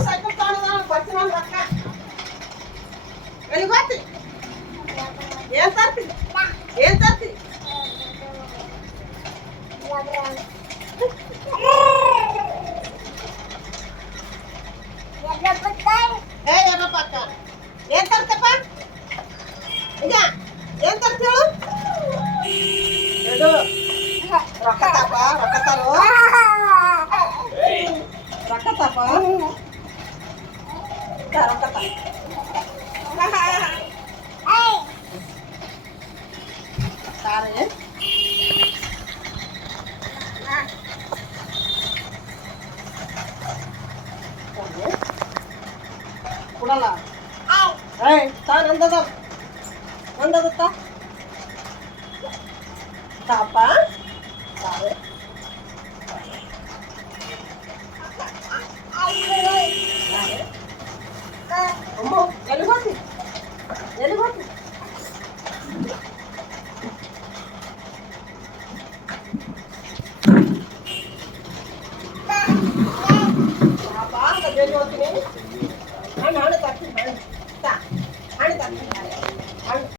cycle ತಗೊಂಡು ಬರ್ತೀನಿ ಅಂದ್ರೆ ಅಕ್ಕ ಎಲ್ಲಿಗೆ ಹೋಗ್ತಿ ಏನ್ ತರ್ತಿ ಏನ್ ತರ್ತಿ ಏ ಏನಪ್ಪ ಅಕ್ಕ ಏನ್ ತರ್ತಪ್ಪ ಈಗ ಏನ್ ತರ್ತಿ ಹೇಳು ರೊಕ್ಕ ತಾಪ ರೊಕ್ಕ ತರು ರೊಕ್ಕ ತಾಪ ರೊಕ್ಕ ತ ತಾರೆ ಕೊಡಲ್ಲ ಏಯ್ ತಾ ನಂದದ ತಾಪ